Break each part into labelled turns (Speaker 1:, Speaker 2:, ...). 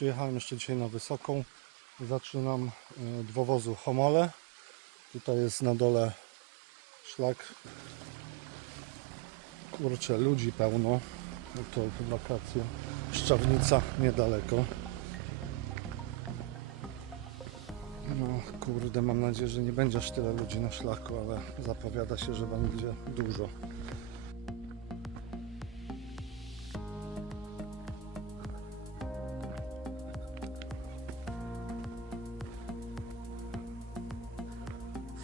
Speaker 1: Przyjechałem jeszcze dzisiaj na Wysoką. Zaczynam y, od wowozu Homole. Tutaj jest na dole szlak. Kurczę, ludzi pełno. No To wakacje. Szczawnica niedaleko. No kurde, mam nadzieję, że nie będzie aż tyle ludzi na szlaku, ale zapowiada się, że będzie dużo.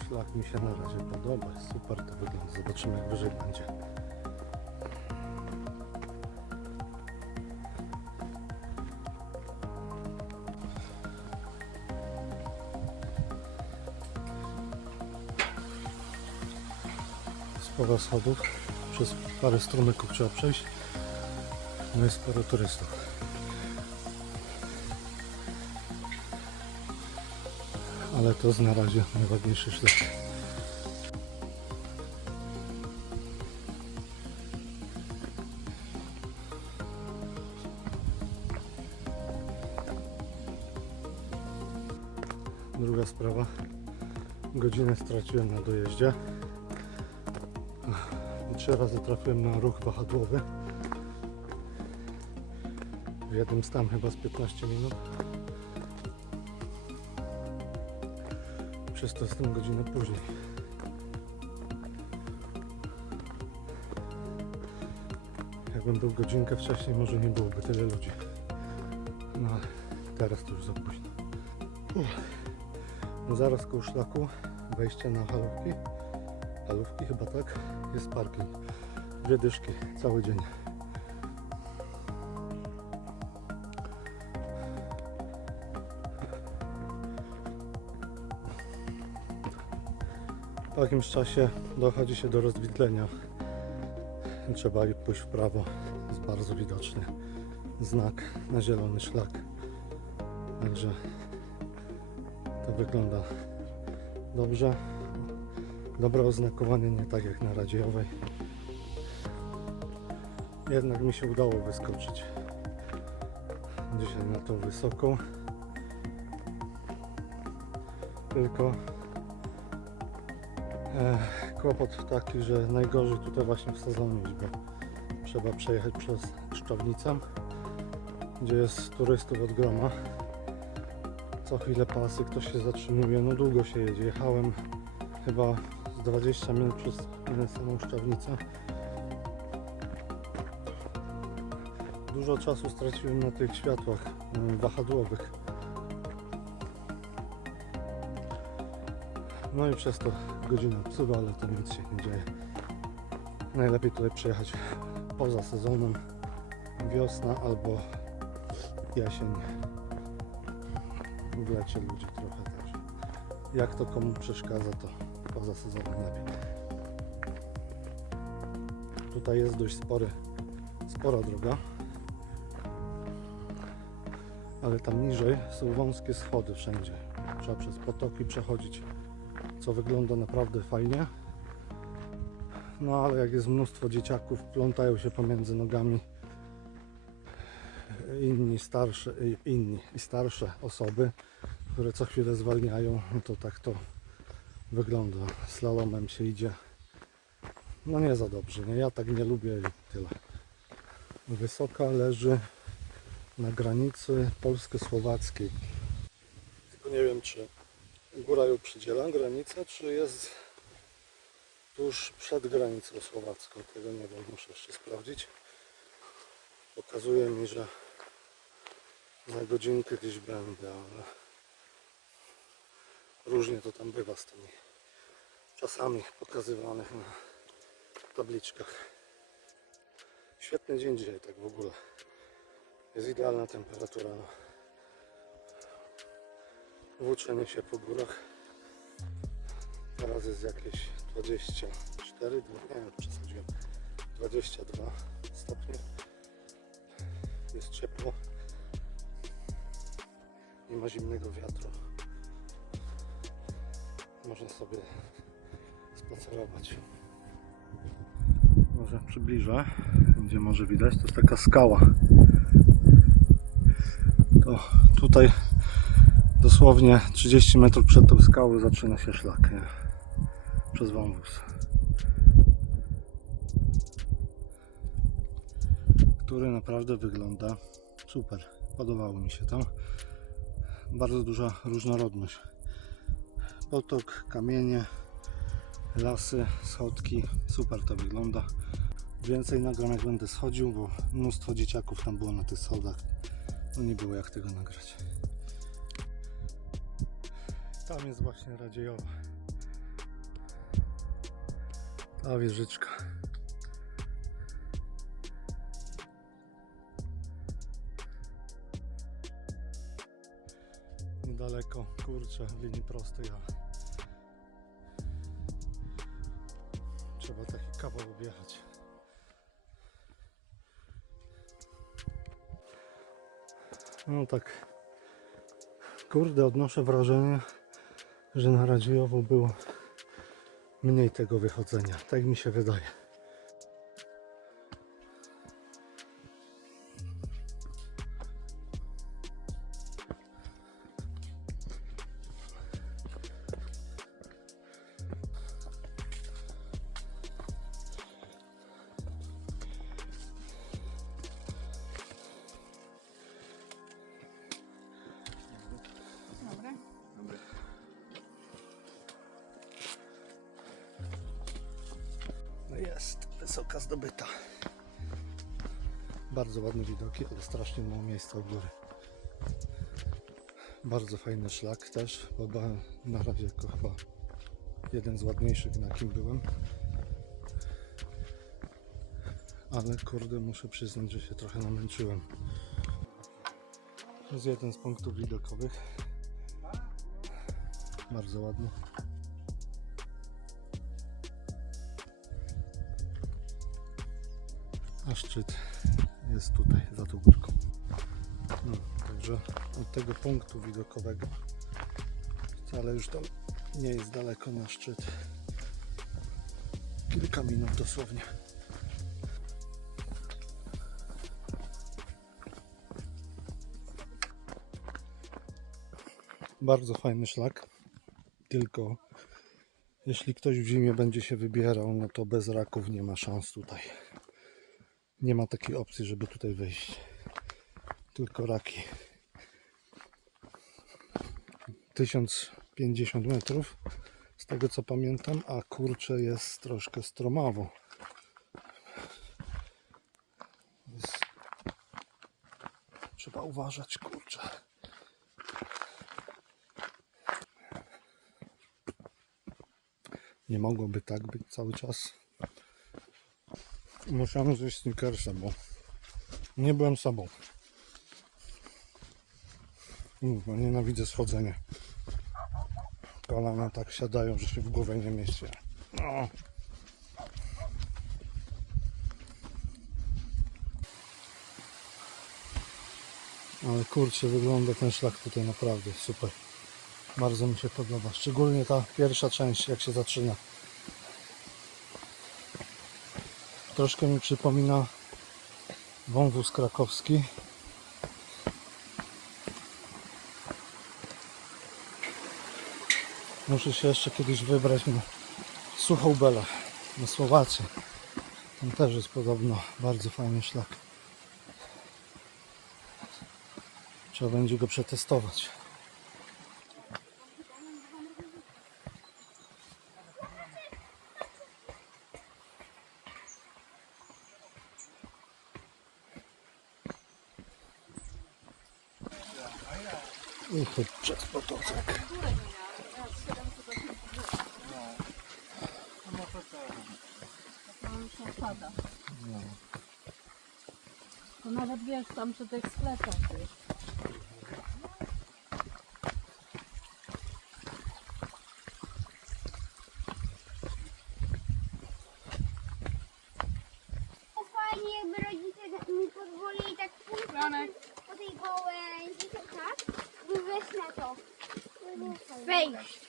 Speaker 1: Szlak mi się na razie podoba, super to wygląda. Zobaczymy jak wyżej będzie. Sporo schodów, przez parę strumyków trzeba przejść. No jest sporo turystów. Ale to jest na razie najładniejszy szlak. Druga sprawa. Godzinę straciłem na dojeździe. Trzy razy trafiłem na ruch wahadłowy. W jednym z tam chyba z 15 minut. Przez to jestem godzinę później. Jakbym był godzinkę wcześniej, może nie byłoby tyle ludzi. No ale teraz to już za późno. No zaraz koło szlaku, wejście na halówki. Halówki chyba tak. Jest parking. Dwie dyszki, cały dzień. Po jakimś czasie dochodzi się do rozwidlenia. Trzeba pójść w prawo. Jest bardzo widoczny znak na zielony szlak. Także to wygląda dobrze. Dobre oznakowanie, nie tak jak na radziowej. Jednak mi się udało wyskoczyć dzisiaj na tą wysoką. Tylko kłopot taki, że najgorzej tutaj właśnie w sezonie bo trzeba przejechać przez Szczawnicę, gdzie jest turystów od groma. Co chwilę pasy, ktoś się zatrzymuje, no długo się jedzie. Jechałem chyba z 20 minut przez samą Szczawnicę. Dużo czasu straciłem na tych światłach mm, wahadłowych. No i przez to godzina psuwa, ale to nic się nie dzieje. Najlepiej tutaj przejechać poza sezonem, wiosna albo jesień. W lecie ludzi trochę także. Jak to komu przeszkadza, to poza sezonem lepiej. Tutaj jest dość spory, spora droga. Ale tam niżej są wąskie schody wszędzie. Trzeba przez potoki przechodzić, co wygląda naprawdę fajnie. No ale jak jest mnóstwo dzieciaków, plątają się pomiędzy nogami inni starsze, inni i starsze osoby, które co chwilę zwalniają, no to tak to wygląda. Slalomem się idzie. No nie za dobrze, nie? Ja tak nie lubię i tyle. Wysoka leży na granicy polsko-słowackiej. Tylko nie wiem, czy góra ją przydziela granicę, czy jest tuż przed granicą słowacką. Tego nie wiem, muszę jeszcze sprawdzić. Pokazuje mi, że za godzinkę gdzieś będę, ale różnie to tam bywa z tymi czasami pokazywanych na tabliczkach. Świetny dzień dzisiaj, tak w ogóle. Jest idealna temperatura. Włóczenie się po górach. Teraz jest jakieś 24, nie wiem, przesadziłem. 22 stopnie. Jest ciepło. Nie ma zimnego wiatru. Można sobie spacerować. Może przybliżę, gdzie może widać, to jest taka skała. To tutaj dosłownie 30 metrów przed tą skałą zaczyna się szlak, nie? Przez wąwóz. Który naprawdę wygląda super. Podobało mi się to. Bardzo duża różnorodność. Potok, kamienie, lasy, schodki. Super to wygląda. Więcej nagram jak będę schodził, bo mnóstwo dzieciaków tam było na tych schodach. No nie było jak tego nagrać. Tam jest właśnie Radziejowa. Ta wieżyczka. Niedaleko, kurczę, w linii prostej, trzeba taki kawał objechać. No tak, kurde, odnoszę wrażenie, że na Radziejowo było mniej tego wychodzenia. Tak mi się wydaje. Wysoka zdobyta. Bardzo ładne widoki, ale strasznie mało miejsca u góry. Bardzo fajny szlak też, bo na razie jako chyba jeden z ładniejszych na jakim byłem. Ale kurde, muszę przyznać, że się trochę namęczyłem. To jest jeden z punktów widokowych. Bardzo ładny. Szczyt jest tutaj, za tą górką. No, także od tego punktu widokowego wcale już tam nie jest daleko na szczyt. Kilka minut dosłownie. Bardzo fajny szlak, tylko jeśli ktoś w zimie będzie się wybierał, no to bez raków nie ma szans tutaj. Nie ma takiej opcji, żeby tutaj wejść. Tylko raki. 1050 metrów, z tego co pamiętam, a kurczę jest troszkę stromawo. Trzeba uważać, kurczę. Nie mogłoby tak być cały czas. Musiałem zjeść snickersa, bo nie byłem sobą. Kurwa, nienawidzę schodzenia. Kolana tak siadają, że się w głowę nie mieści. No. Ale kurczę, wygląda ten szlak tutaj naprawdę super. Bardzo mi się podoba. Szczególnie ta pierwsza część, jak się zaczyna. Troszkę mi przypomina wąwóz krakowski. Muszę się jeszcze kiedyś wybrać na Suchą Belę, na Słowację. Tam też jest podobno bardzo fajny szlak. Trzeba będzie go przetestować. I chodź przez potoczek.
Speaker 2: Opada. To nawet wiesz, tam przy tych sklepach.
Speaker 3: To fajnie, jakby rodzice mi pozwolili tak pójść po,
Speaker 2: Franek.
Speaker 3: tym- po tej gołęzi, to tak, by wejść na to. Wejść.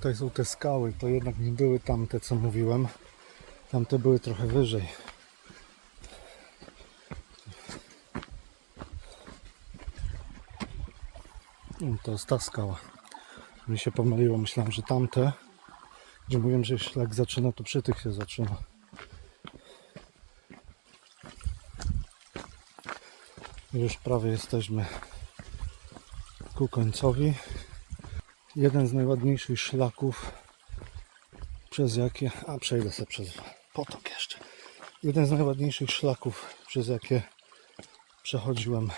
Speaker 1: Tutaj są te skały, to jednak nie były tamte, co mówiłem. Tamte były trochę wyżej. No, To jest ta skała. Mi się pomyliło, myślałem, że tamte, gdzie mówiłem, że szlak zaczyna, to przy tych się zaczyna. Już prawie jesteśmy ku końcowi. Jeden z najładniejszych szlaków, przez jakie. A przejdę sobie przez potok jeszcze. Jeden z najładniejszych szlaków, przez jakie przechodziłem.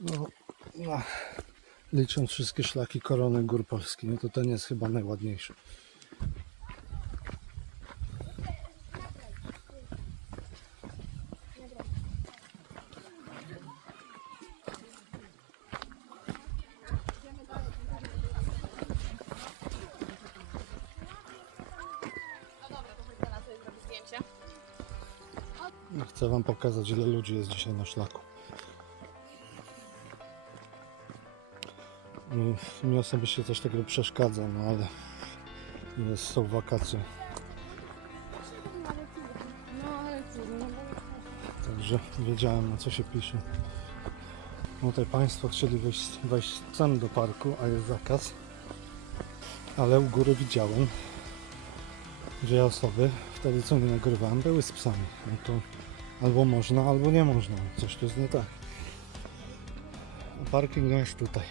Speaker 1: No, no, licząc wszystkie szlaki korony gór Polski, no to ten jest chyba najładniejszy. Chcę Wam pokazać, ile ludzi jest dzisiaj na szlaku. Mi, mi osobiście coś takiego przeszkadza, no ale jest, są wakacje, także wiedziałem na co się pisze. No Tutaj Państwo chcieli wejść, wejść sami do parku, a jest zakaz. Ale u góry widziałem dwie osoby, wtedy co nie nagrywałem, były z psami. No to albo można, albo nie można. Coś tu jest nie tak. A parking jest tutaj.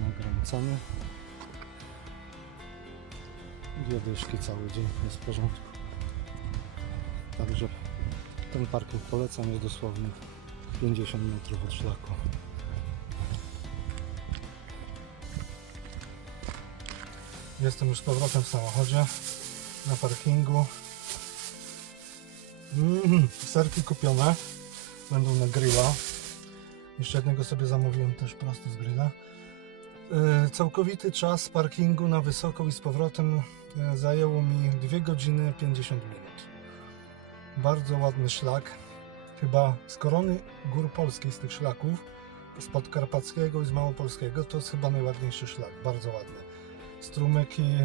Speaker 1: Nagromcamy. Dwie dyszki cały dzień jest w porządku. Także ten parking polecam, jest dosłownie 50 metrów od szlaku. Jestem już z powrotem w samochodzie na parkingu. Mm, serki kupione. Będą na grilla. Jeszcze jednego sobie zamówiłem też prosto z grilla. Yy, Całkowity czas parkingu na wysoką i z powrotem yy, zajęło mi 2 godziny 50 minut. Bardzo ładny szlak. Chyba z korony gór polskich, z tych szlaków, z podkarpackiego i z małopolskiego, to jest chyba najładniejszy szlak. Bardzo ładny. Strumyki,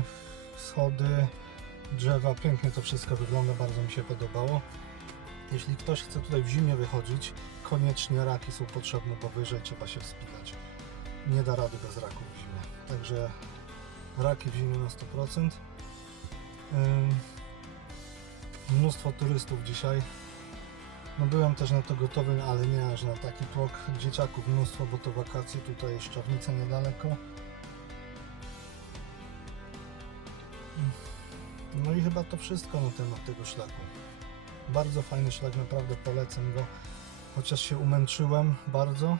Speaker 1: schody, drzewa, pięknie to wszystko wygląda, bardzo mi się podobało. Jeśli ktoś chce tutaj w zimie wychodzić, koniecznie raki są potrzebne, bo wyżej trzeba się wspinać. Nie da rady bez raków w zimie. Także raki w zimie na 100%. Ym, Mnóstwo turystów dzisiaj. No byłem też na to gotowy, ale nie aż na taki tłok. Dzieciaków mnóstwo, bo to wakacje, tutaj Szczawnica niedaleko. No i chyba to wszystko na temat tego szlaku. Bardzo fajny szlak, naprawdę polecam go. Chociaż się umęczyłem bardzo.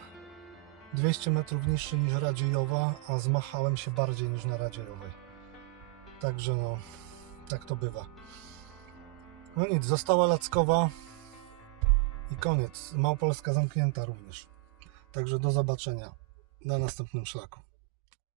Speaker 1: 200 metrów niższy niż Radziejowa, a zmachałem się bardziej niż na Radziejowej. Także no, tak to bywa. No nic, została Lackowa i koniec. Małopolska zamknięta również. Także do zobaczenia na następnym szlaku.